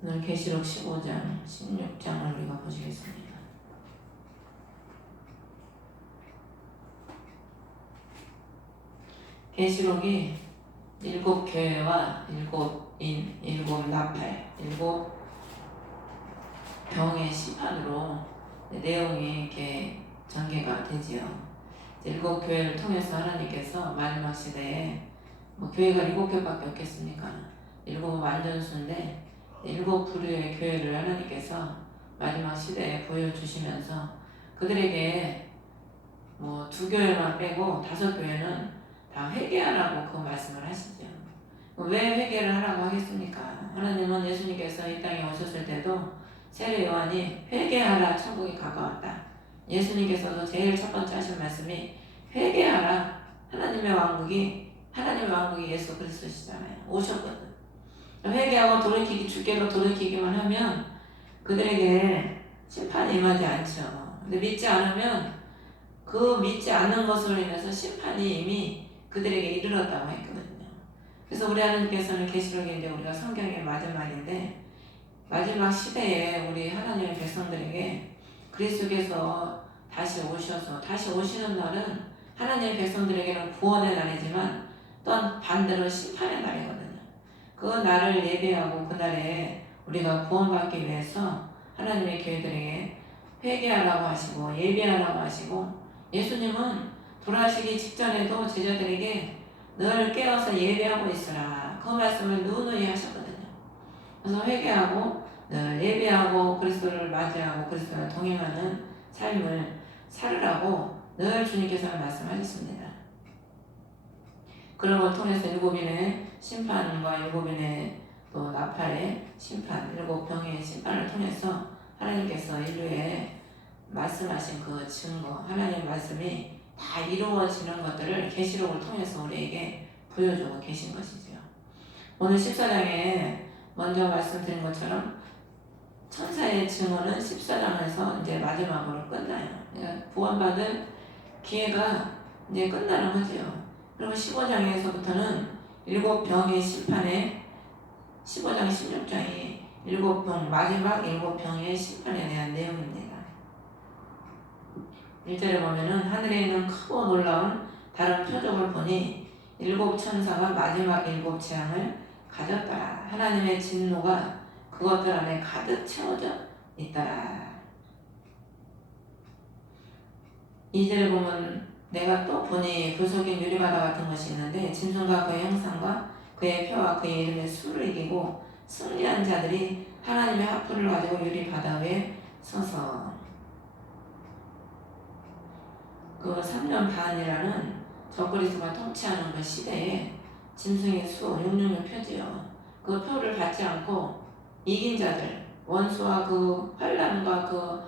오늘 계시록 15장, 16장을 우리가 보시겠습니다. 계시록이 7교회와 7인, 7나팔, 7병의 심판으로 내용이 이렇게 전개가 되지요. 7교회를 통해서 하나님께서 마지막 시대에 교회가 7교밖에 없겠습니까? 7은 완전수인데 7 부류의 교회를 하나님께서 마지막 시대에 보여주시면서 그들에게 2교회만 빼고 5교회는 다 회개하라고 그 말씀을 하시죠. 왜 회개를 하라고 하겠습니까? 하나님은 예수님께서 이 땅에 오셨을 때도 세례 요한이 회개하라, 천국이 가까웠다. 예수님께서도 제일 첫 번째 하신 말씀이 회개하라. 하나님의 왕국이 예수 그리스도시잖아요. 오셨거든. 회개하고 돌이키기, 주께로 돌이키기만 하면 그들에게 심판이 임하지 않죠. 근데 믿지 않으면 그 믿지 않는 것으로 인해서 심판이 이미 그들에게 이르렀다고 했거든요. 그래서 우리 하나님께서는 계시록이 이제 우리가 성경의 마지막인데 마지막 시대에 우리 하나님의 백성들에게 그리스도께서 다시 오셔서 다시 오시는 날은 하나님의 백성들에게는 구원의 날이지만 또한 반대로 심판의 날이거든요. 그 날을 예배하고 그 날에 우리가 구원받기 위해서 하나님의 교회들에게 회개하라고 하시고 예배하라고 하시고 예수님은 돌아가시기 직전에도 제자들에게 늘 깨어서 예배하고 있으라 그 말씀을 누누이 하셨거든요. 그래서 회개하고 늘 예배하고 그리스도를 맞이하고 그리스도와 동행하는 삶을 살으라고 늘 주님께서는 말씀하셨습니다. 그런 걸 통해서 7인의 심판과 7인의 또 나팔의 심판, 7병의 심판을 통해서 하나님께서 인류에 말씀하신 그 증거, 하나님의 말씀이 다 이루어지는 것들을 계시록을 통해서 우리에게 보여주고 계신 것이죠. 오늘 14장에 먼저 말씀드린 것처럼 천사의 증언은 14장에서 이제 마지막으로 끝나요. 그러니까 구원받을 기회가 이제 끝나는 거죠. 그리고 15장에서부터는 7병의 심판에 15장 16장이 7병, 마지막 7병의 심판에 대한 내용입니다. 1절에 보면은 하늘에 있는 크고 놀라운 다른 표적을 보니 7 천사가 마지막 7 재앙을 가졌더라. 하나님의 진노가 그것들 안에 가득 채워져 있더라. 2절에 보면 내가 또 보니 구석인 유리바다 같은 것이 있는데 짐승과 그의 형상과 그의 표와 그의 이름의 수를 이기고 승리한 자들이 하나님의 하프를 가지고 유리바다 위에 서서 그 3년 반이라는 적그리스도가 통치하는 그 시대에 짐승의 수 666 표지요. 그 표를 받지 않고 이긴 자들 원수와 그 환난과 그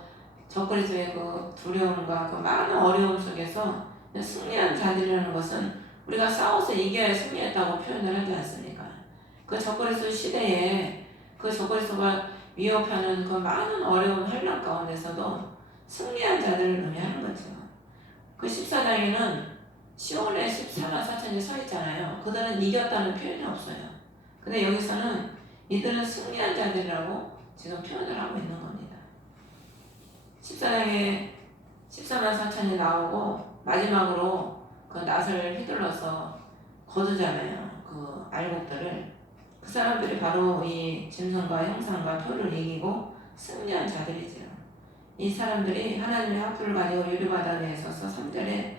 적그리스도의 그 두려움과 그 많은 어려움 속에서 승리한 자들이라는 것은 우리가 싸워서 이겨야 승리했다고 표현을 하지 않습니까? 그 적그리스도 시대에 그 적그리스도가 위협하는 그 많은 어려운 환난 가운데서도 승리한 자들을 의미하는 거죠. 그 14장에는 시온에 14만 4천이 서 있잖아요. 그들은 이겼다는 표현이 없어요. 근데 여기서는 이들은 승리한 자들이라고 지금 표현을 하고 있는 겁니다. 14장에 14만 4천이 나오고 마지막으로 그 낫을 휘둘러서 거두잖아요. 그 알곡들을. 그 사람들이 바로 이 짐승과 형상과 표를 이기고 승리한 자들이죠. 이 사람들이 하나님의 하프를 가지고 유리바다 위에 서서 3절에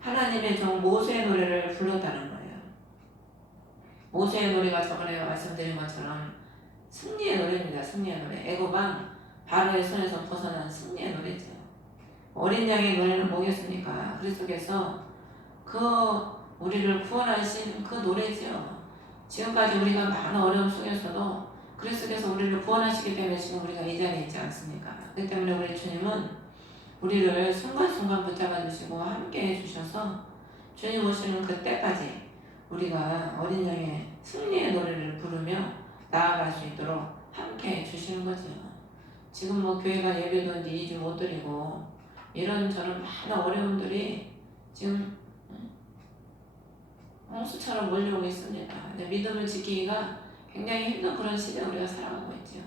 하나님의 종 모세의 노래를 불렀다는 거예요. 모세의 노래가 저번에 말씀드린 것처럼 승리의 노래입니다. 승리의 노래. 애고방 바로의 손에서 벗어난 승리의 노래죠. 어린 양의 노래는 뭐겠습니까? 그리스도께서 그 우리를 구원하신 그 노래죠. 지금까지 우리가 많은 어려움 속에서도 그리스도께서 우리를 구원하시기 때문에 지금 우리가 이 자리에 있지 않습니까? 그렇기 때문에 우리 주님은 우리를 순간순간 붙잡아 주시고 함께 해주셔서 주님 오시는 그때까지 우리가 어린 양의 승리의 노래를 부르며 나아갈 수 있도록 함께 해주시는 거죠. 지금 교회가 예배도 이제 2주 못 드리고 이런저런 많은 어려움들이 지금 홍수처럼 몰려오고 있습니다. 믿음을 지키기가 굉장히 힘든 그런 시대에 우리가 살아가고 있죠.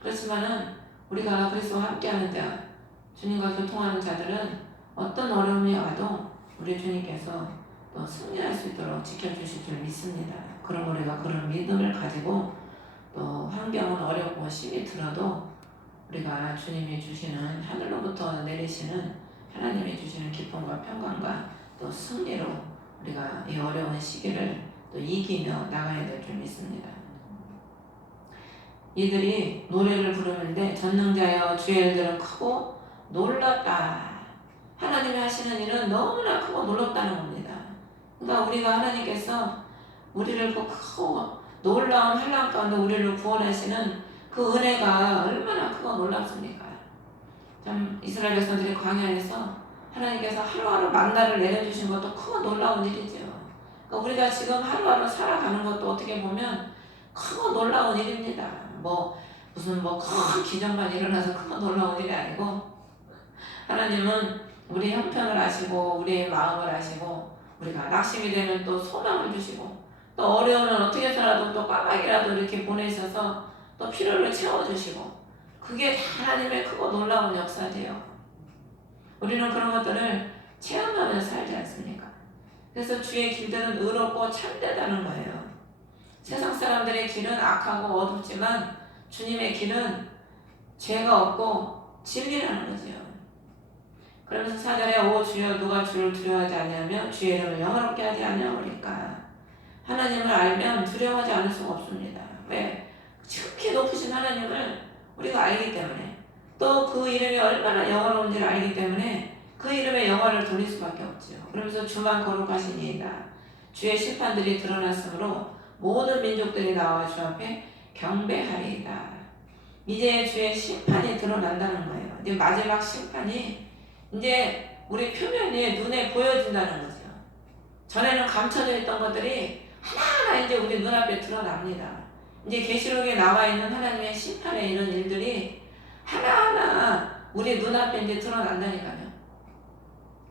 그렇지만은 우리가 그리스도와 함께하는데 주님과 교통하는 자들은 어떤 어려움이 와도 우리 주님께서 또 승리할 수 있도록 지켜주실 줄 믿습니다. 그럼 우리가 그런 믿음을 가지고 또 환경은 어렵고 힘이 들어도 우리가 주님이 주시는 하늘로부터 내리시는 하나님이 주시는 기쁨과 평강과 또 승리로 우리가 이 어려운 시기를 또 이기며 나가야 될 줄 믿습니다. 이들이 노래를 부르는데 전능자여 주의 일들은 크고 놀랍다. 하나님이 하시는 일은 너무나 크고 놀랍다는 겁니다. 그러니까 우리가 하나님께서 우리를 그 크고 놀라운 환난 가운데 우리를 구원하시는 그 은혜가 얼마나 크고 놀랍습니까? 참 이스라엘 백성들이 광야에서 하나님께서 하루하루 만나를 내려주신 것도 크고 놀라운 일이죠. 그러니까 우리가 지금 하루하루 살아가는 것도 어떻게 보면 크고 놀라운 일입니다. 무슨 큰 기적만 일어나서 크고 놀라운 일이 아니고 하나님은 우리 형편을 아시고 우리의 마음을 아시고 우리가 낙심이 되면 또 소망을 주시고 또 어려우면 어떻게 해서라도 또 까마귀라도 이렇게 보내셔서 또 필요를 채워주시고 그게 다 하나님의 크고 놀라운 역사예요. 우리는 그런 것들을 체험하면서 살지 않습니까? 그래서 주의 길들은 의롭고 참되다는 거예요. 세상 사람들의 길은 악하고 어둡지만 주님의 길은 죄가 없고 진리라는 거죠. 그러면서 4절에 오 주여 누가 주를 두려워하지 않냐며 주의 이름을 영화롭게 하지 않냐오니까 하나님을 알면 두려워하지 않을 수가 없습니다. 왜? 지극히 높으신 하나님을 우리가 알기 때문에 또 그 이름이 얼마나 영화로운지를 알기 때문에 그 이름에 영화를 돌릴 수밖에 없죠. 그러면서 주만 거룩하시니이다. 주의 심판들이 드러났으므로 모든 민족들이 나와 주 앞에 경배하리이다. 이제 주의 심판이 드러난다는 거예요. 이제 마지막 심판이 이제 우리 표면에 눈에 보여진다는 거죠. 전에는 감춰져 있던 것들이 하나하나 이제 우리 눈앞에 드러납니다. 이제 계시록에 나와 있는 하나님의 심판의 이런 일들이 하나하나 우리 눈앞에 이제 드러난다니까요.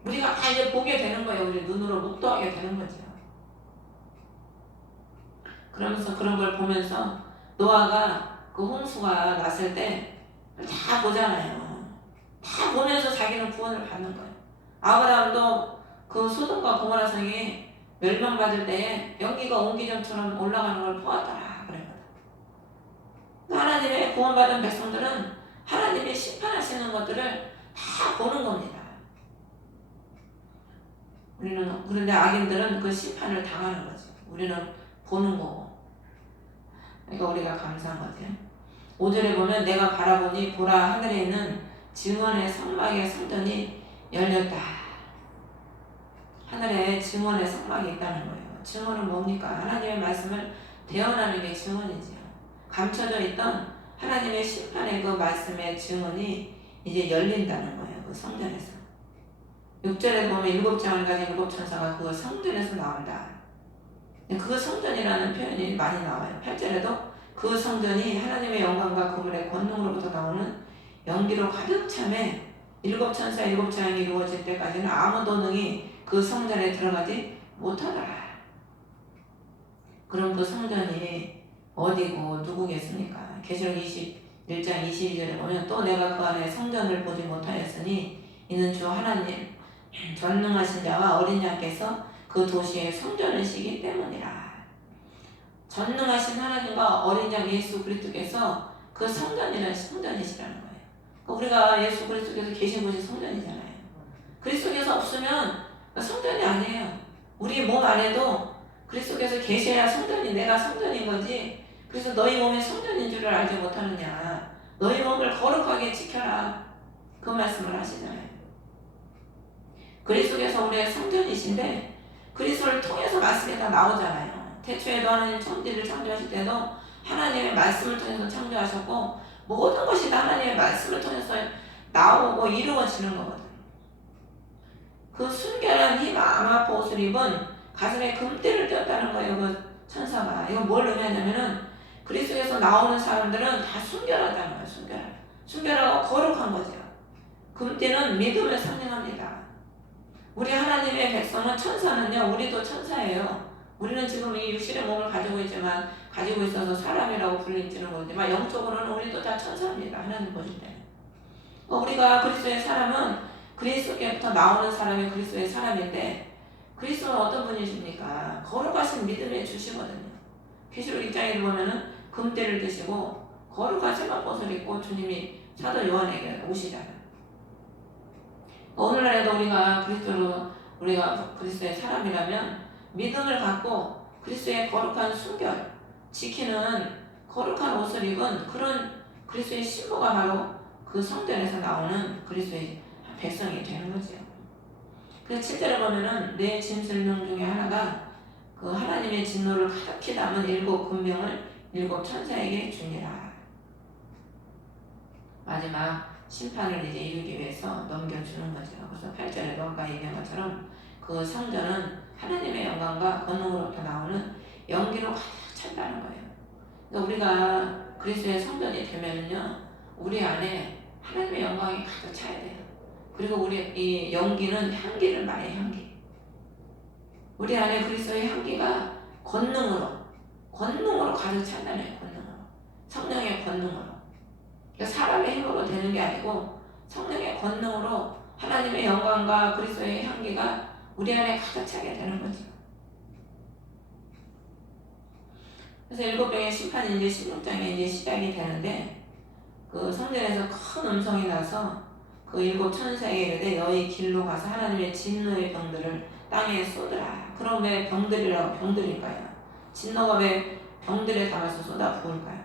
우리가 다 이제 보게 되는 거예요. 우리 눈으로 묵도하게 되는 거죠. 그러면서 그런 걸 보면서 노아가 그 홍수가 났을 때 다 보잖아요. 다 보면서 자기는 구원을 받는 거예요. 아브라함도 그 소돔과 고모라 성이 멸망받을 때에 연기가 옹기종처럼 올라가는 걸 보았더라 그래요. 하나님의 구원받은 백성들은 하나님이 심판하시는 것들을 다 보는 겁니다. 우리는 그런데 악인들은 그 심판을 당하는 거죠. 우리는 보는 거고. 그러니까 우리가 감사한 거죠. 5절에 보면 내가 바라보니 보라 하늘에 있는 증언의 성막의 성전이 열렸다. 하늘에 증언의 성막이 있다는 거예요. 증언은 뭡니까? 하나님의 말씀을 대언하는 게 증언이지요. 감춰져 있던 하나님의 심판의 그 말씀의 증언이 이제 열린다는 거예요. 그 성전에서. 6절에 보면 7장을 가진 7천사가 그 성전에서 나온다. 그 성전이라는 표현이 많이 나와요. 8절에도 그 성전이 하나님의 영광과 그물의 권능으로부터 나오는 연기로 가득 참에 7천사 7장이 이루어질 때까지는 아무도 능히 그 성전에 들어가지 못하더라. 그럼 그 성전이 어디고 누구겠습니까? 계시록 21장 22절에 보면 또 내가 그 안에 성전을 보지 못하였으니 이는 주 하나님 전능하신 자와 어린 양께서 그 도시의 성전을 시기 때문이라. 전능하신 하나님과 어린 양 예수 그리스도께서 그 성전이라는 성전이시라는 거예요. 우리가 예수 그리스도께서 계신 곳이 성전이잖아요. 그리스도께서 없으면 성전이 아니에요. 우리 몸 안에도 그리스도께서 계셔야 성전이 내가 성전인 거지. 그래서 너희 몸이 성전인 줄을 알지 못하느냐. 너희 몸을 거룩하게 지켜라. 그 말씀을 하시잖아요. 그리스도께서 우리의 성전이신데 그리스도를 통해서 말씀이 다 나오잖아요. 태초에도 하나님 천지를 창조하실 때도 하나님의 말씀을 통해서 창조하셨고 모든 것이 다 하나님의 말씀을 통해서 나오고 이루어지는 거거든요. 그 순결한 흰 암화포 옷을 입은 가슴에 금띠를 띄었다는 거예요. 그 천사가. 이건 뭘 의미하냐면은 그리스도에서 나오는 사람들은 다 순결하다는 거예요. 순결하고 거룩한 거죠. 금띠는 믿음을 상징합니다. 우리 하나님의 백성은 천사는요. 우리도 천사예요. 우리는 지금 이 육신의 몸을 가지고 있지만 가지고 있어서 사람이라고 불리지는 모르지만 영적으로는 우리도 다 천사입니다. 하나님 보실 때는. 우리가 그리스도의 사람은 그리스도께부터 나오는 사람이 그리스도의 사람인데 그리스도는 어떤 분이십니까? 거룩하신 믿음의 주시거든요. 계시록 1장에 보면은 금대를 드시고 거룩한 세마포를 입고 주님이 사도 요한에게 오시잖아요. 오늘날에도 우리가 그리스도의 사람이라면 믿음을 갖고 그리스도의 거룩한 순결 지키는 거룩한 옷을 입은 그런 그리스도의 신부가 바로 그 성전에서 나오는 그리스도의 백성이 되는 거죠. 그래서 7절에 보면은 내 짐승 중에 하나가 그 하나님의 진노를 가득히 담은 7 군병을 7 천사에게 주니라. 마지막 심판을 이제 이루기 위해서 넘겨주는 거죠. 그래서 8절에 아까 얘기한 것처럼 그 성전은 하나님의 영광과 권능으로부터 나오는 연기로 가득 찬다는 거예요. 그러니까 우리가 그리스도의 성전이 되면은요, 우리 안에 하나님의 영광이 가득 차야 돼요. 그리고 우리 이 연기는 향기를 말해요. 향기. 우리 안에 그리스도의 향기가 권능으로 가득 찬다는 권능으로. 성령의 권능으로. 그러니까 사람의 힘으로 되는 게 아니고 성령의 권능으로 하나님의 영광과 그리스도의 향기가 우리 안에 가득 차게 되는 거죠. 그래서 7병의 심판이 이제 16장에 이제 시작이 되는데 그 성전에서 큰 음성이 나서 그 7 천사에게 이르되 너희 길로 가서 하나님의 진노의 병들을 땅에 쏟으라. 그럼 왜 병들일까요? 진노가 왜 병들에 담아서 쏟아 부을까요?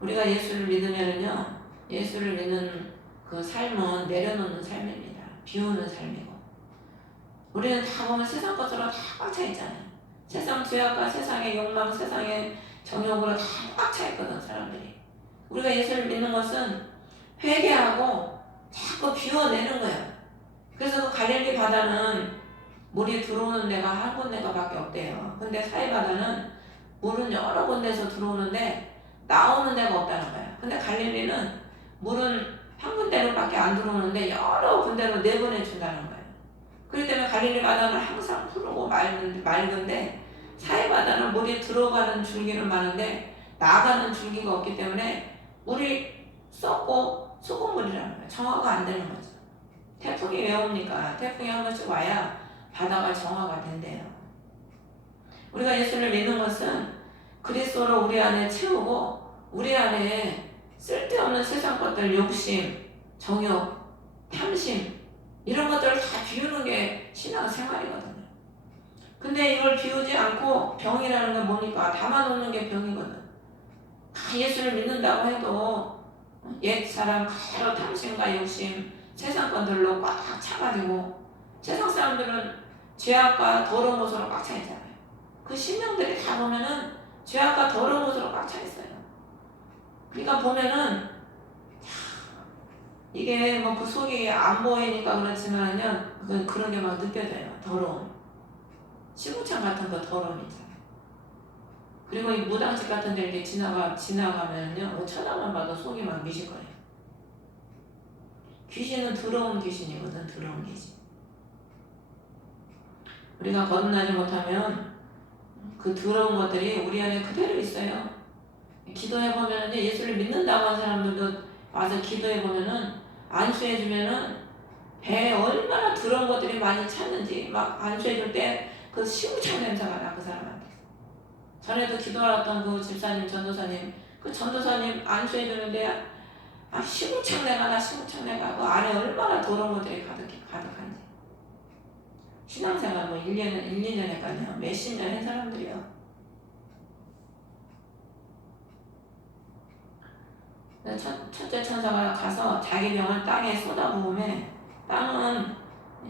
우리가 예수를 믿으면은요, 예수를 믿는 그 삶은 내려놓는 삶입니다. 비우는 삶이고. 우리는 다 보면 세상 것으로 다 꽉 차 있잖아요. 세상 죄악과 세상의 욕망, 세상의 정욕으로 다 꽉 차 있거든, 사람들이. 우리가 예수를 믿는 것은 회개하고 자꾸 비워내는 거예요. 그래서 그 갈릴리 바다는 물이 들어오는 데가 한 군데가밖에 없대요. 근데 사해 바다는 물은 여러 군데에서 들어오는데 나오는 데가 없다는 거예요. 근데 갈릴리는 물은 한 군데로밖에 안 들어오는데 여러 군데로 내보내준다는 거예요. 그렇기 때문에 갈릴리 바다는 항상 푸르고 맑은데 사해 바다는 물이 들어가는 줄기는 많은데 나가는 줄기가 없기 때문에 물이 썩고 소금물이라는 거예요. 정화가 안 되는 거죠. 태풍이 왜 옵니까? 태풍이 한 번씩 와야 바다가 정화가 된대요. 우리가 예수를 믿는 것은 그리스도로 우리 안에 채우고 우리 안에 쓸데없는 세상 것들, 욕심, 정욕, 탐심 이런 것들을 다 비우는 게 신앙생활이거든요. 근데 이걸 비우지 않고 병이라는 건 뭡니까? 담아놓는 게 병이거든. 다 예수를 믿는다고 해도 옛 사람 그대로 탐심과 욕심, 세상 것들로 꽉 차가지고 세상 사람들은 죄악과 더러운 것으로 꽉 차 있잖아요. 그 신령들이 다 보면은 죄악과 더러운 것으로 꽉 차 있어요. 그러니까 보면은 이게 뭐 그 속이 안 보이니까 그렇지만요, 그런 게 막 느껴져요. 더러움. 시궁창 같은 거 더러움 있잖아요. 그리고 이 무당집 같은 데 이렇게 지나가면요, 쳐다만 봐도 속이 막 미식거려요. 귀신은 더러운 귀신이거든, 더러운 귀신. 우리가 거듭나지 못하면 그 더러운 것들이 우리 안에 그대로 있어요. 기도해보면은 예수를 믿는다고 하는 사람들도 와서 기도해보면은 안수해주면은 배에 얼마나 더러운 것들이 많이 찼는지 막 안수해줄 때 그 시궁창 냄새가 나, 그 사람한테. 전에도 기도하던 그 집사님, 전도사님, 그 전도사님 안수해주는데 시궁창 내가 그 안에 얼마나 더러운 것들이 가득한지. 신앙생활 뭐 1, 2년 했거든요. 몇십 년 한 사람들이요. 첫째 천사가 가서 자기 병을 땅에 쏟아부음에 땅은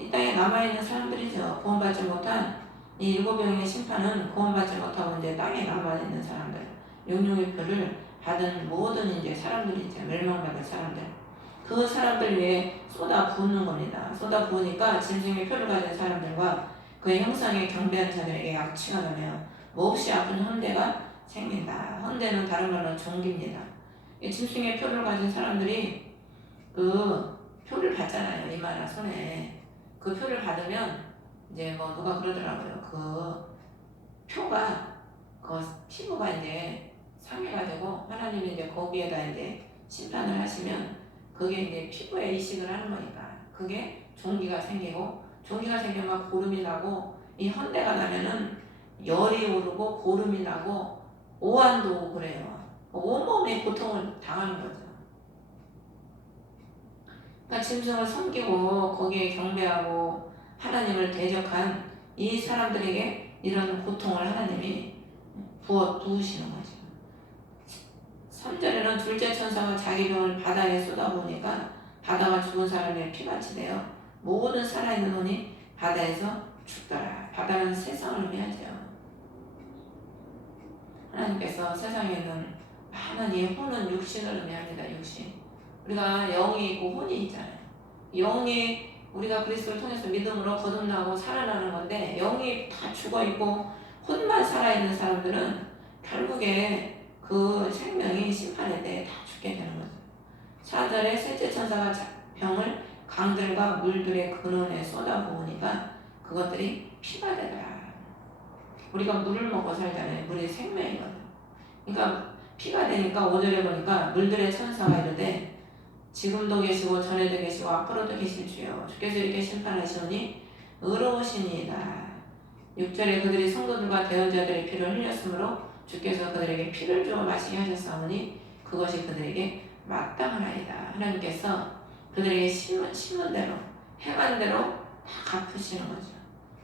이 땅에 남아있는 사람들이죠. 구원받지 못한 이 7병의 심판은 구원받지 못하고 이제 땅에 남아있는 사람들, 영육의 표를 받은 모든 이제 사람들이죠. 멸망받을 사람들. 그 사람들 위에 쏟아 부는 겁니다. 쏟아 부으니까 짐승의 표를 가진 사람들과 그의 형상에 경배하는 자들에게 악취가 나며 몹시 아픈 헌대가 생긴다. 헌대는 다른 말로 종기입니다. 짐승의 표를 가진 사람들이 그 표를 받잖아요. 이마나 손에. 그 표를 받으면 이제 뭐 누가 그러더라고요. 그 표가 그 피부가 이제 상해가지고 하나님이 이제 거기에다 이제 심판을 하시면 그게 이제 피부에 이식을 하는 거니까 그게 종기가 생기고 종기가 생기면 고름이 나고 이 헌대가 나면은 열이 오르고 고름이 나고 오한도 오고 그래요. 온몸에 고통을 당하는 거죠. 그러니까 짐승을 섬기고 거기에 경배하고 하나님을 대적한 이 사람들에게 이런 고통을 하나님이 부어 두으시는 거죠. 3절에는 둘째 천사가 자기 병을 바다에 쏟아보니까 바다가 죽은 사람의 피같이 되어 모든 살아있는 혼이 바다에서 죽더라. 바다는 세상을 의미하죠. 하나님께서 세상에 있는 많은 이 혼은 육신을 의미합니다. 육신. 우리가 영이 있고 혼이 있잖아요. 영이 우리가 그리스도를 통해서 믿음으로 거듭나고 살아나는 건데 영이 다 죽어있고 혼만 살아있는 사람들은 결국에 그 생명이 심판의 때에 다 죽게 되는 거죠. 4절에 셋째 천사가 병을 강들과 물들의 근원에 쏟아부으니까 그것들이 피가 되더라. 우리가 물을 먹고 살잖아요. 물이 생명이거든. 그러니까 피가 되니까 5절에 보니까 물들의 천사가 이르되 지금도 계시고 전에도 계시고 앞으로도 계실 주여 주께서 이렇게 심판하시오니 의로우시니이다. 6절에 그들이 성도들과 대언자들의 피를 흘렸으므로 주께서 그들에게 피를 주어 마시게 하셨사오니 그것이 그들에게 마땅하나이다. 하나님께서 그들에게 심은 대로 행한 대로 다 갚으시는 거죠.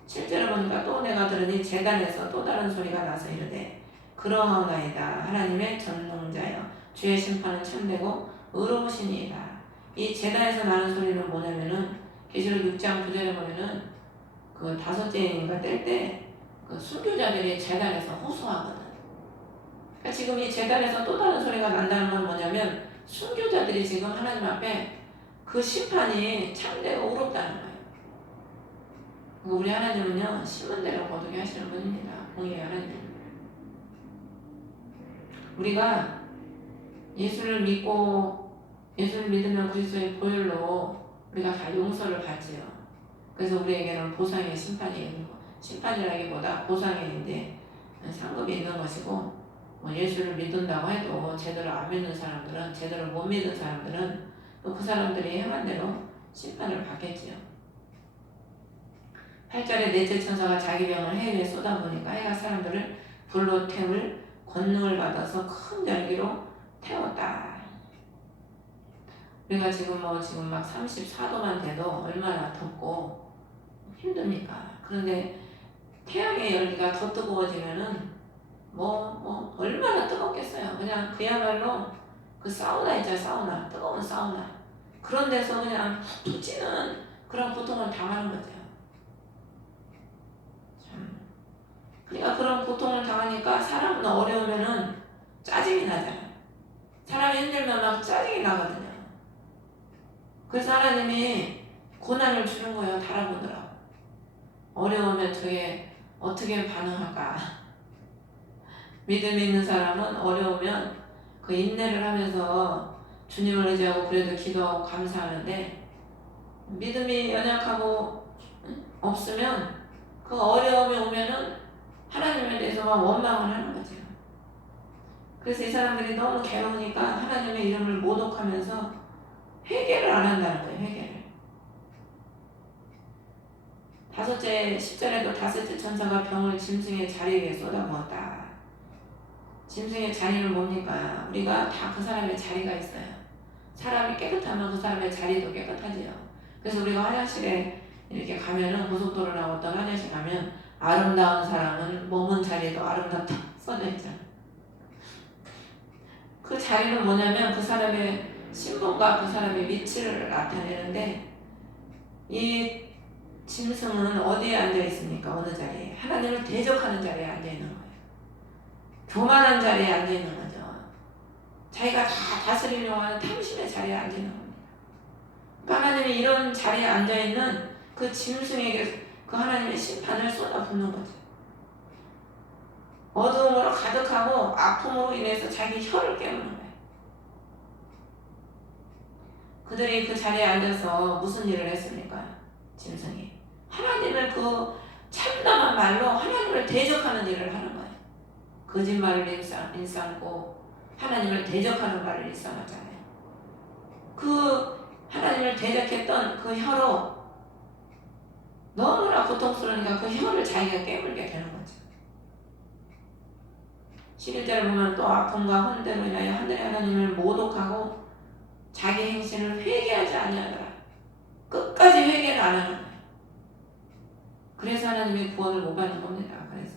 7절에 보니까 또 내가 들으니 제단에서 또 다른 소리가 나서 이르되 그러하나이다. 하나님의 전능자여 주의 심판은 참되고 의로우시니이다. 이 제단에서 나는 소리는 뭐냐면은 계시록 6장 9절에 보면은 그 다섯째 인가 뗄 때 그 순교자들이 제단에서 호소하거든. 그러니까 지금 이 제단에서 또 다른 소리가 난다는 건 뭐냐면 순교자들이 지금 하나님 앞에 그 심판이 참되고 의롭다는 거예요. 우리 하나님은요 심은 대로 거두게 하시는 분입니다. 공의의 하나님. 우리가 예수를 믿고 예수를 믿으면 그리스도의 보혈로 우리가 다 용서를 받지요. 그래서 우리에게는 보상의 심판이 있는 거. 심판이라기보다 보상의 이제 상급이 있는 것이고 뭐 예수를 믿는다고 해도 제대로 안 믿는 사람들은 제대로 못 믿는 사람들은 또 그 사람들이 행한 대로 심판을 받겠지요. 8절에 넷째 천사가 자기 병을 해 위에 쏟아보니까 해가 사람들을 불로 태울 권능을 받아서 큰 열기로 태웠다. 우리가 지금 막 34도만 돼도 얼마나 덥고 힘듭니까? 그런데 태양의 열기가 더 뜨거워지면은 얼마나 뜨겁겠어요. 그냥 그야말로 그 사우나 있잖아요. 사우나. 뜨거운 사우나. 그런 데서 그냥 푹 찌는 그런 고통을 당하는 거죠. 그러니까 그런 고통을 당하니까 사람은 어려우면은 짜증이 나잖아요. 사람이 힘들면 막 짜증이 나거든요. 그래서 하나님이 고난을 주는 거예요. 달아보더라고. 어려우면 저게 어떻게 반응할까? 믿음이 있는 사람은 어려우면 그 인내를 하면서 주님을 의지하고 그래도 기도하고 감사하는데 믿음이 연약하고 없으면 그 어려움이 오면은 하나님에 대해서만 원망을 하는 거죠. 그래서 이 사람들이 너무 괴로우니까 하나님의 이름을 모독하면서 회개를 안 한다는 거예요. 회개를. 10절에도 다섯째 천사가 병을 짐승의 자리 위에 쏟아부었다. 짐승의 자리는 뭡니까? 우리가 다 그 사람의 자리가 있어요. 사람이 깨끗하면 그 사람의 자리도 깨끗하지요. 그래서 우리가 화장실에 이렇게 가면은 고속도로나 어떤 화장실 가면 아름다운 사람은 머문 자리도 아름답다 써져 있잖아. 그 자리는 뭐냐면 그 사람의 신분과 그 사람의 위치를 나타내는데 이 짐승은 어디에 앉아 있습니까? 어느 자리에? 하나님을 대적하는 자리에 앉아 있는 거예요. 교만한 자리에 앉아 있는 거죠. 자기가 다 다스리려고 하는 탐심의 자리에 앉아 있는 겁니다. 그러니까 하나님이 이런 자리에 앉아 있는 그 짐승에게 그 하나님의 심판을 쏟아붓는 거죠. 어두움으로 가득하고 아픔으로 인해서 자기 혀를 깨우는 거예요. 그들이 그 자리에 앉아서 무슨 일을 했습니까? 짐승이. 하나님을 그 참담한 말로 하나님을 대적하는 일을 하는 거예요. 거짓말을 일삼고 하나님을 대적하는 말을 일삼았잖아요. 그 하나님을 대적했던 그 혀로 너무나 고통스러우니까 그 혀를 자기가 깨물게 되는 거죠. 11절을 보면 또 아픔과 혼대로 인하여 하늘의 하나님을 모독하고 자기 행실을 회개하지 아니하더라. 끝까지 회개를 안 하는 거예요. 그래서 하나님이 구원을 못 받는 겁니다. 그래서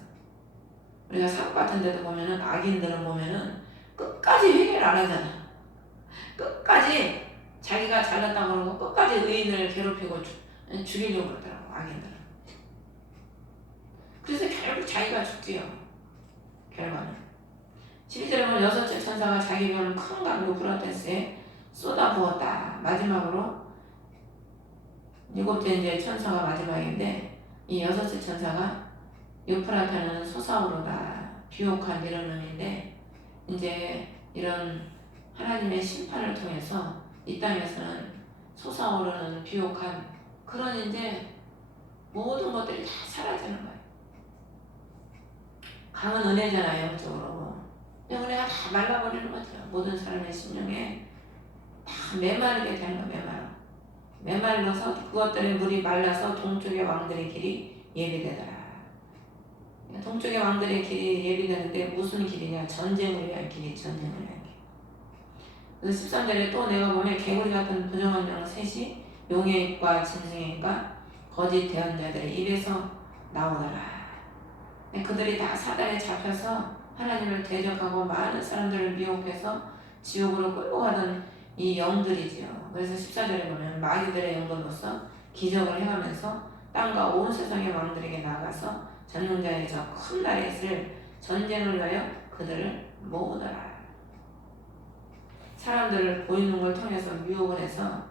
우리가 사업 같은 데도 보면은 악인들은 보면은 끝까지 회개를 안 하잖아. 끝까지 자기가 잘났다고 그러고 끝까지 의인을 괴롭히고 죽이려고 그러더라고, 악인들은. 그래서 결국 자기가 죽지요. 결과는 12절에 보면 여섯째 천사가 자기 병을 큰 강도 유프라테스에 쏟아부었다. 마지막으로 일곱째 이제 천사가 마지막인데, 이 여섯째 천사가 유프라테는 솟아오르다, 비옥한 이런 의미인데, 이제 이런 하나님의 심판을 통해서 이 땅에서는 솟아오르는 비옥한 그런 이제 모든 것들이 다 사라지는 거예요. 강은 은혜잖아요, 영적으로. 은혜가 다 말라버리는 거죠. 모든 사람의 심령에 다 메마르게 되는 거예요. 메말라서 그것들의 물이 말라서 동쪽의 왕들의 길이 예비되더라. 동쪽의 왕들의 길이 예비되는데 무슨 길이냐? 전쟁을 위한 길이, 전쟁을 위한 길. 그래서 13절에 또 내가 보면 개구리 같은 부정한 영 셋이 용의 입과 짐승의 입과 거짓 대언자들의 입에서 나오더라. 그들이 다 사단에 잡혀서 하나님을 대적하고 많은 사람들을 미혹해서 지옥으로 끌고 가던 이 영들이지요. 그래서 14절에 보면 마귀들의 영들로서 기적을 행하면서 땅과 온 세상의 왕들에게 나가서 전능자의 저 큰 날에 있을 전쟁을 위하여 그들을 모으더라. 사람들을 보이는 걸 통해서 미혹을 해서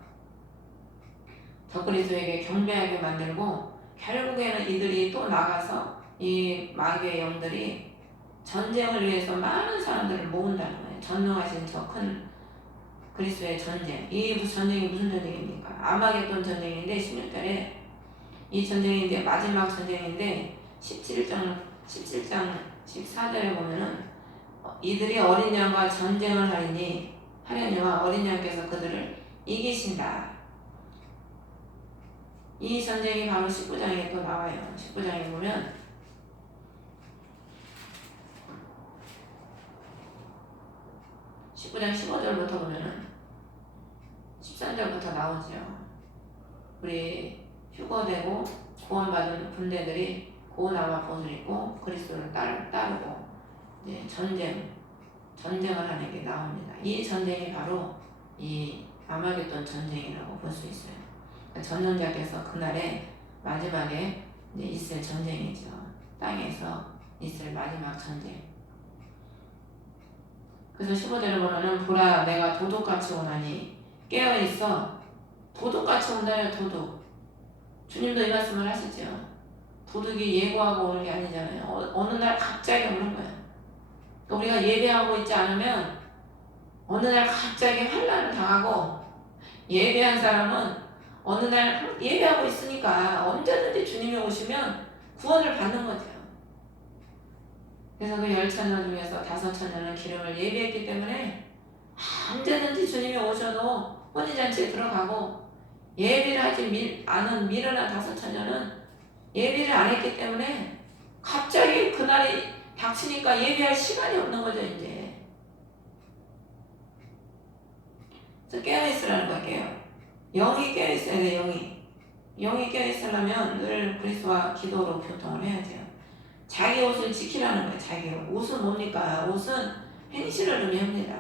적그리스도에게 경배하게 만들고, 결국에는 이들이 또 나가서 이 마귀의 영들이 전쟁을 위해서 많은 사람들을 모은다는 거예요. 전능하신 저 큰 그리스도의 전쟁. 이 전쟁이 무슨 전쟁입니까? 아마겟돈 전쟁인데 16절에 이 전쟁이 이제 마지막 전쟁인데 17장 14절에 보면은 이들이 어린 양과 전쟁을 하려니와 어린 양께서 그들을 이기신다. 이 전쟁이 바로 19장에 또 나와요. 19장에 보면 (19장 15절부터) 보면은 13절부터 나오죠. 우리 휴거되고 구원받은 군대들이 고나와 벗을 입고 그리스도를 따르고 이제 전쟁을 하는 게 나옵니다. 이 전쟁이 바로 이 아마겟돈 전쟁이라고 볼 수 있어요. 전쟁자께서 그날에 마지막에 이제 있을 전쟁이죠. 땅에서 있을 마지막 전쟁. 그래서 15절에 보면은 보라 내가 도둑같이 오나니 깨어있어. 도둑같이 온다요. 도둑. 주님도 이 말씀을 하시죠. 도둑이 예고하고 오는 게 아니잖아요. 어느 날 갑자기 오는 거예요. 그러니까 우리가 예배하고 있지 않으면 어느 날 갑자기 환난을 당하고, 예배한 사람은 어느 날 예배하고 있으니까 언제든지 주님이 오시면 구원을 받는 거죠. 그래서 그 10천년 중에서 5천년은 기름을 예배했기 때문에 언제든지 주님이 오셔도 혼인잔치에 들어가고, 예배를 하지 않은 미련한 5천년은 예배를 안 했기 때문에 갑자기 그날이 닥치니까 예배할 시간이 없는 거죠, 이제. 그래서 깨어있으라는 거예요. 영이 깨어있어야 돼, 영이 깨어있으려면 늘 그리스도와 기도로 교통을 해야죠. 자기 옷을 지키라는 거예요. 자기 옷은 뭡니까? 옷은 행실을 의미합니다.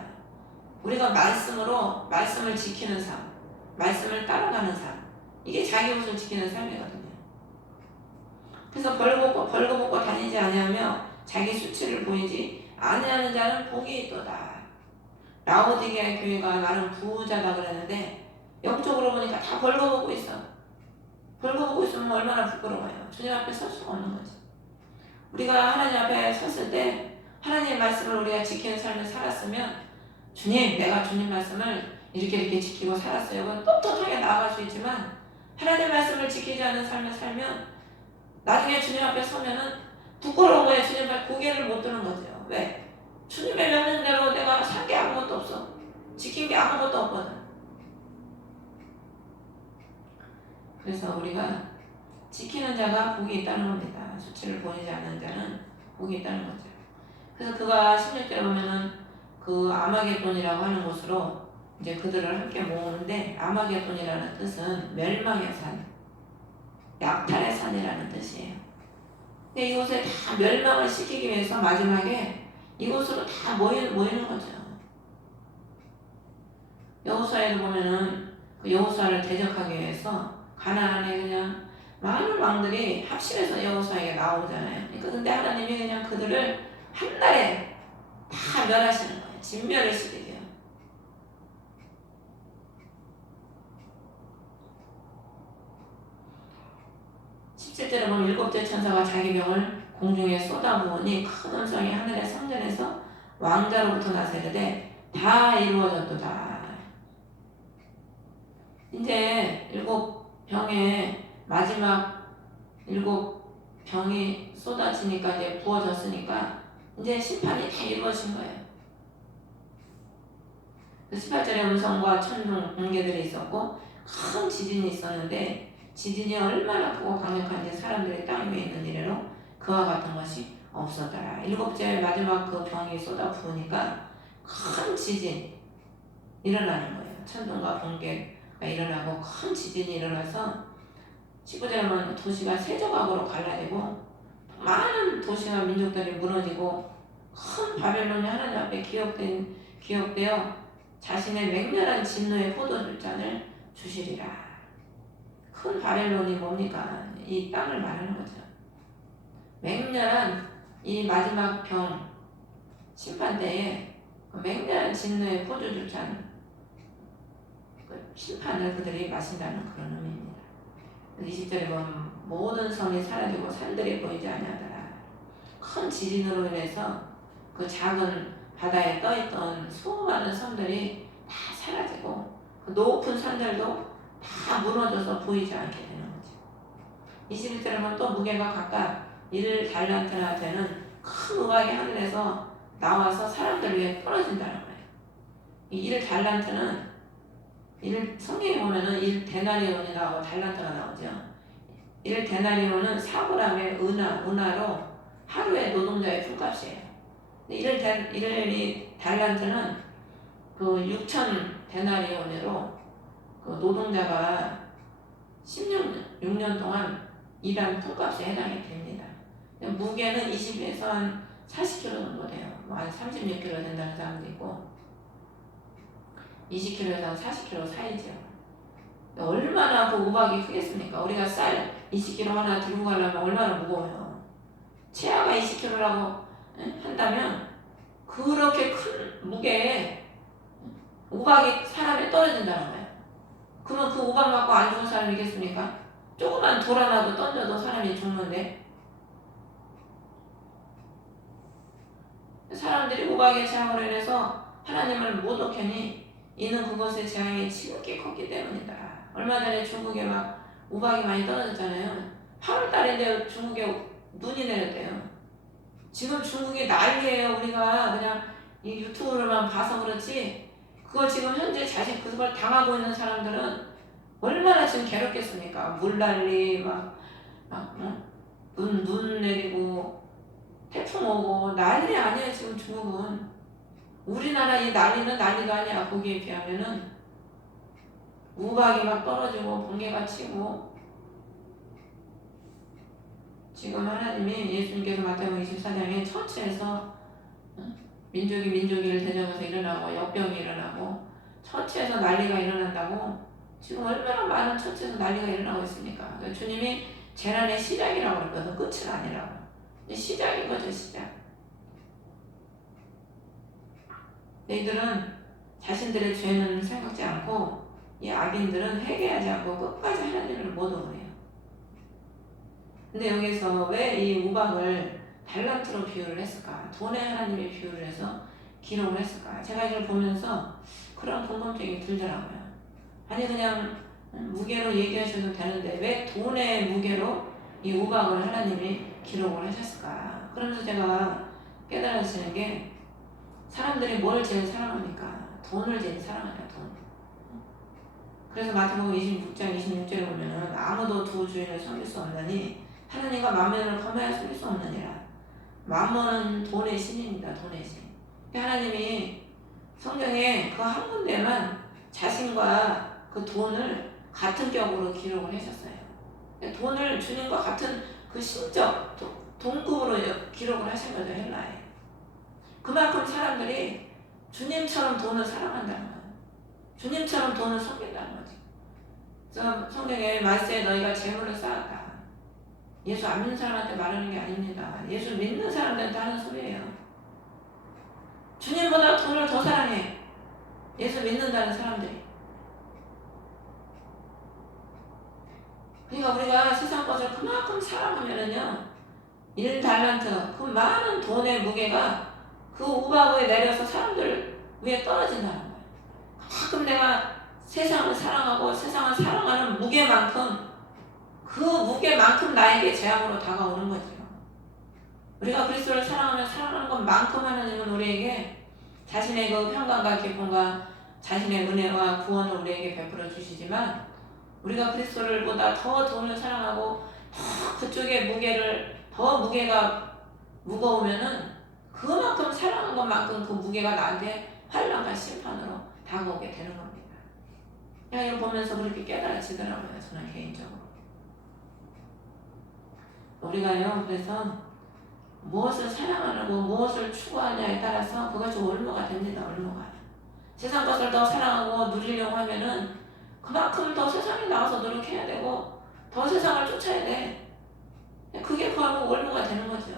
우리가 말씀을 지키는 삶, 말씀을 따라가는 삶, 이게 자기 옷을 지키는 삶이거든요. 그래서 벌거벗고 다니지 아니하며 자기 수치를 보이지 아니하는 자는 복이 있도다. 라오디게아 교회가 나는 부자다 그랬는데 영적으로 보니까 다 벌거벗고 있어. 벌거벗고 있으면 얼마나 부끄러워요. 주님 앞에 설 수가 없는 거지. 우리가 하나님 앞에 섰을 때 하나님의 말씀을 우리가 지키는 삶을 살았으면, 주님 내가 주님 말씀을 이렇게 지키고 살았어요. 그건 떳떳하게 나아갈 수 있지만, 하나님의 말씀을 지키지 않은 삶을 살면 나중에 주님 앞에 서면은 부끄러운 거예요. 주님 앞에 고개를 못 드는 거죠. 왜? 주님의 명령대로 내가 산 게 아무것도 없어. 지킨 게 아무것도 없거든. 그래서 우리가 지키는 자가 복이 있다는 겁니다. 수치를 보이지 않는 자는 복이 있다는 거죠. 그래서 그가 16절에 보면은 그 아마겟돈이라고 하는 곳으로 이제 그들을 함께 모으는데, 아마겟돈이라는 뜻은 멸망의 산, 약탈의 산이라는 뜻이에요. 근데 이곳에 다 멸망을 시키기 위해서 마지막에 이곳으로 다 모이는 거죠. 여호수아에도 보면은 그 여호수아를 대적하기 위해서 가나안에 그냥 많은 왕들이 합심해서 여호수아에게 나오잖아요. 그러니까 근데 하나님이 그냥 그들을 한 달에 다 멸하시는 거예요. 진멸을 시키게요. 실제로 보면 일곱째 천사가 자기 병을 공중에 쏟아부으니 큰 음성이 하늘의 성전에서 왕자로부터 나서이르되 다 이루어졌도다. 이제 일곱 병의 마지막 일곱 병이 쏟아지니까, 이제 부어졌으니까 이제 심판이 다 이루어진 거예요. 18절에 음성과 천둥, 번개들이 있었고 큰 지진이 있었는데, 지진이 얼마나 크고 강력한지 사람들이 땅 위에 있는 이래로 그와 같은 것이 없었더라. 일곱째 마지막 그 병이 쏟아 부으니까 큰 지진 일어나는 거예요. 천둥과 번개가 일어나고 큰 지진이 일어나서 19절에 보면 도시가 세 조각으로 갈라지고 많은 도시와 민족들이 무너지고 큰 바벨론이 하나님 앞에 기억되어 자신의 맹렬한 진노의 포도주잔을 주시리라. 큰 바벨론이 뭡니까? 이 땅을 말하는 거죠. 맹렬한 이 마지막 병 심판 때에 맹렬한 진노의 포도주잔 심판을 그들이 마신다는 그런 의미입니다. 20절에 보면 모든 성이 사라지고 산들이 보이지 아니하더라. 큰 지진으로 인해서 그 작은 바다에 떠있던 수많은 섬들이 다 사라지고 그 높은 산들도 다 무너져서 보이지 않게 되는 거죠. 21절에 보면 또 무게가 각각 1달란트나 되는 큰 우박이 하늘에서 나와서 사람들 위에 떨어진다는 거예요. 이 1달란트는 성경에 보면은 1데나리온이라고 달란트가 나오죠. 1데나리온은 4g의 은하로 하루의 노동자의 품값이에요. 1달란트는 그 6,000데나리온으로 그 노동자가 16년 동안 일한 품값에 해당이 됩니다. 무게는 20에서 한 40kg 정도 돼요. 한 36kg 된다는 사람도 있고 20kg에서 한 40kg 사이죠. 얼마나 그 우박이 크겠습니까? 우리가 쌀 20kg 하나 들고 가려면 얼마나 무거워요. 치아가 20kg라고 한다면 그렇게 큰 무게에 우박이 사람에 떨어진다는 거예요. 그러면 그 우박 맞고 안 죽은 사람이 있겠습니까? 조그만 돌 하나도 던져도 사람이 죽는데, 사람들이 우박의 재앙으로 인해서 하나님을 못 얻겠니 이는 그것의 재앙이 지극히 컸기 때문이다. 얼마 전에 중국에 막 우박이 많이 떨어졌잖아요. 8월달인데 중국에 눈이 내렸대요. 지금 중국이 난리예요. 우리가 그냥 이 유튜브로만 봐서 그렇지, 그거 지금 현재 자신 그걸 당하고 있는 사람들은 얼마나 지금 괴롭겠습니까? 물난리 눈 내리고 태풍 오고 난리 아니에요. 지금 중국은. 우리나라 이 난리는 난리가 아니야. 거기에 비하면은 우박이 막 떨어지고 번개가 치고. 지금 하나님이 예수님께서 마태복음 24장에 처치에서 민족이 민족을 대적해서 일어나고 역병이 일어나고 처치에서 난리가 일어난다고, 지금 얼마나 많은 처치에서 난리가 일어나고 있습니까? 그러니까 주님이 재난의 시작이라고 그러거든. 끝은 아니라고. 시작인 거죠, 시작. 너희들은 자신들의 죄는 생각지 않고 이 악인들은 회개하지 않고 끝까지 하나님을 못 오래요. 근데 여기서 왜 이 우박을 달란트로 비유를 했을까? 돈에 하나님이 비유를 해서 기록을 했을까? 제가 이걸 보면서 그런 궁금증이 들더라고요. 아니 그냥 무게로 얘기하셔도 되는데 왜 돈의 무게로 이 우박을 하나님이 기록을 하셨을까? 그러면서 제가 깨달아지는 게 사람들이 뭘 제일 사랑합니까? 돈을 제일 사랑하냐, 돈. 그래서 마태복음 26장 26절에 보면은 아무도 두 주인을 섬길 수 없나니 하나님과 만면을 겸하여 섬길 수 없느니라. 만몬은 돈의 신입니다. 돈의 신. 하나님이 성경에 그 한 군데만 자신과 그 돈을 같은 격으로 기록을 하셨어요. 돈을 주님과 같은 그 신적 동급으로 기록을 하신 거죠. 헬라에. 그만큼 사람들이 주님처럼 돈을 사랑한다는 거예요. 주님처럼 돈을 섬긴다는 거죠. 그래서 성경에 말세에 너희가 재물을 쌓았다. 예수 안 믿는 사람한테 말하는 게 아닙니다. 예수 믿는 사람들한테 하는 소리예요. 주님보다 돈을 더 사랑해. 예수 믿는다는 사람들이. 그러니까 우리가 세상 것을 그만큼 사랑하면은요, 1달란트, 그 많은 돈의 무게가 그 우박 위에 내려서 사람들 위에 떨어진다는 거예요. 그만큼 내가 세상을 사랑하고 세상을 사랑하는 무게만큼 그 무게만큼 나에게 재앙으로 다가오는 거죠. 우리가 그리스도를 사랑하면 사랑하는 것만큼 하나님은 우리에게 자신의 그 평강과 기쁨과 자신의 은혜와 구원을 우리에게 베풀어 주시지만 우리가 그리스도를 보다 더 돈을 사랑하고 더 그쪽의 무게가 무거우면은 그만큼 사랑한 것만큼 그 무게가 나한테 환난과 심판으로 다가오게 되는 겁니다. 그냥 이거 보면서 그렇게 깨달아지더라고요. 저는 개인적으로. 우리가요, 그래서 무엇을 사랑하고 무엇을 추구하냐에 따라서 그것이 올무가 됩니다. 올무가. 세상 것을 더 사랑하고 누리려고 하면은 그만큼 더 세상에 나가서 노력해야 되고 더 세상을 쫓아야 돼. 그게 바로 올무가 되는 거죠.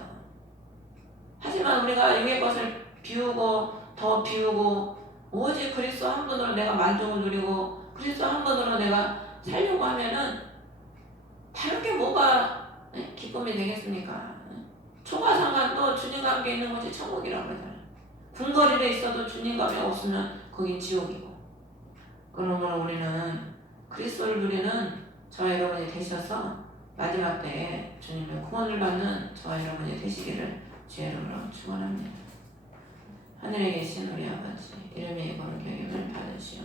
하지만 우리가 육의 것을 비우고 더 비우고 오직 그리스도 한 분으로 내가 만족을 누리고 그리스도 한 분으로 내가 살려고 하면은 다른 게 뭐가 기쁨이 되겠습니까? 초가상관도 주님과 함께 있는 것이 천국이라고 그러잖아요. 궁궐에 있어도 주님과 함께 없으면 거긴 지옥이고. 그러므로 우리는 그리스도를 누리는 저와 여러분이 되셔서 마지막 때에 주님의 구원을 받는 저와 여러분이 되시기를 주의 이름으로 축원합니다. 하늘에 계신 우리 아버지, 이름이 거룩히 여김을 받으시오.